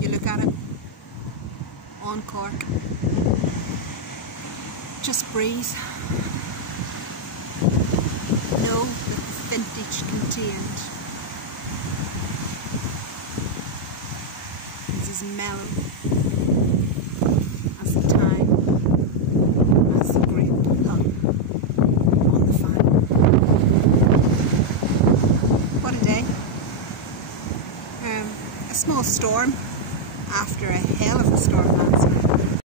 You look at it on cork, just breeze. Know that the vintage contained is as mellow as the time as the grape plum on the fan. What a day. A small storm after a hell of a storm last night.